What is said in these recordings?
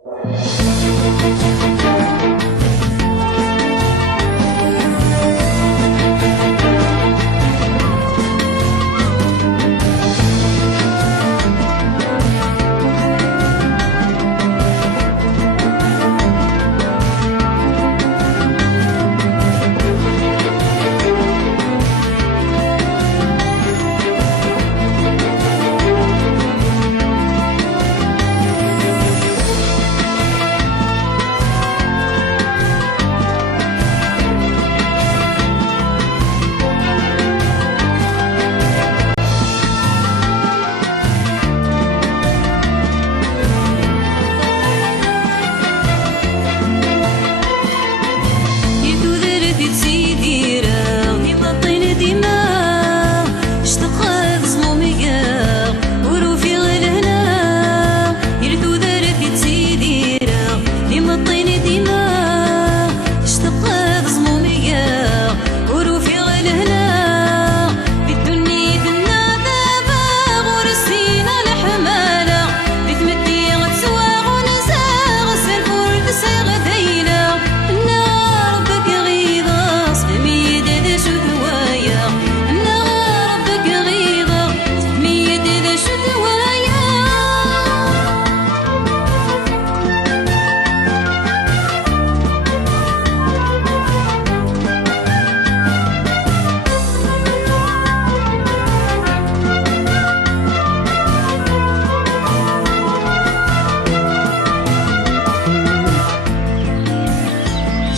د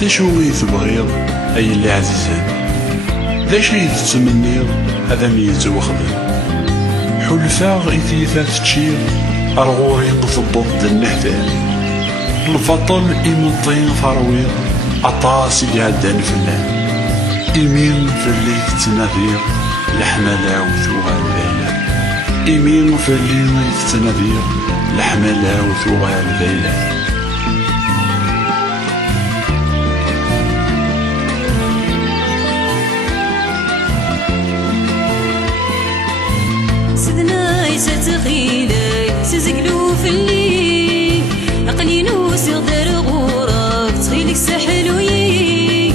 acu i tebɣiḍ ay اللي عزيزان؟ d acu i tettmenniḍ ad am-yettwaxdem? ḥulfaɣ i tiyita teččiḍ ar ɣur-i tewweḍ-d nnehdan. lbaṭel imeṭṭi teṛwiḍ aṭas i iɛeddan fell-am. imi fell-i tettnadiḍ leḥmala-w tuɣal d ayla-m. imi fell-i tettnadiḍ leḥmala-w tuɣal d ayla-m. سزقلو في الليل عقلي نوسغ دار غورك تخيلك سحلويك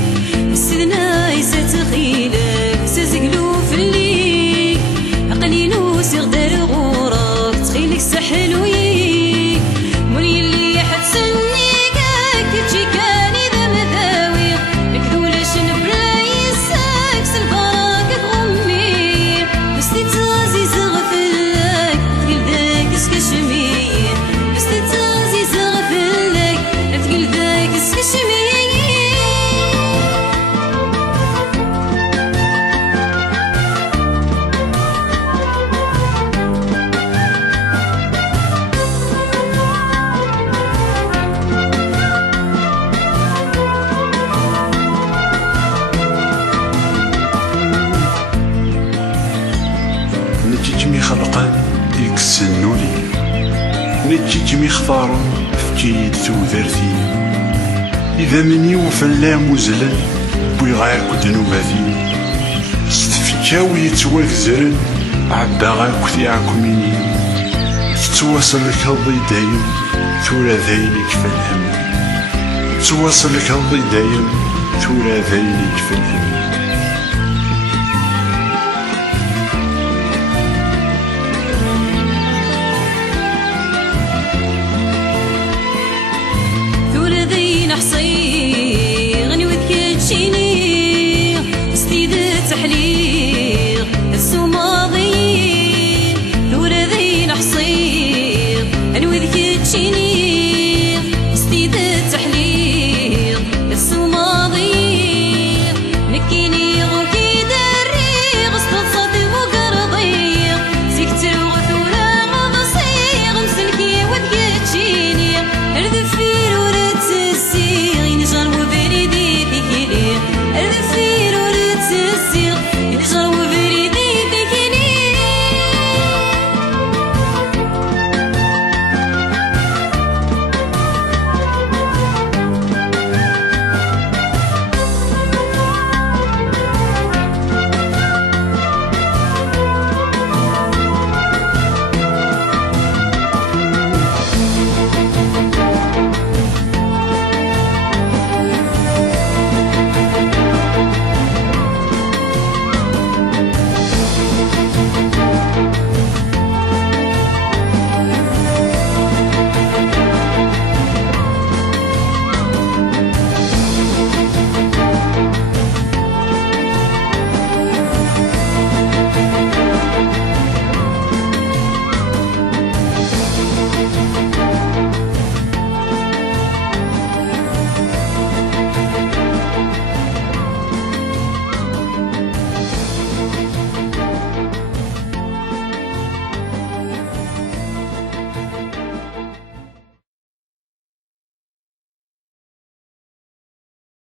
السدنا يستخيلك سزقلو في الليل عقلي نوسغ دار غورك تخيلك سحلويك مولي اللي حتسني كاك تجي كاني ذا مذاوي مكذولاش نبرايسك سالبراك غمي بس تتازي زغفلك كشمية بس تتغزي زغفلك تقول ذاك كشمية. نتيجمي خلقان يكسنوني نتيجمي اختاروا فكيد تودرتي إذا مني وفلام وزلل بيغاك ذنوباتي ستفكاو يتواكزرن عباغاك ثيعكميني تتواصل لك هضي دايم ثورا ذايلك في الهم تتواصل لك هضي دايم ثورا ذايلك في الهم.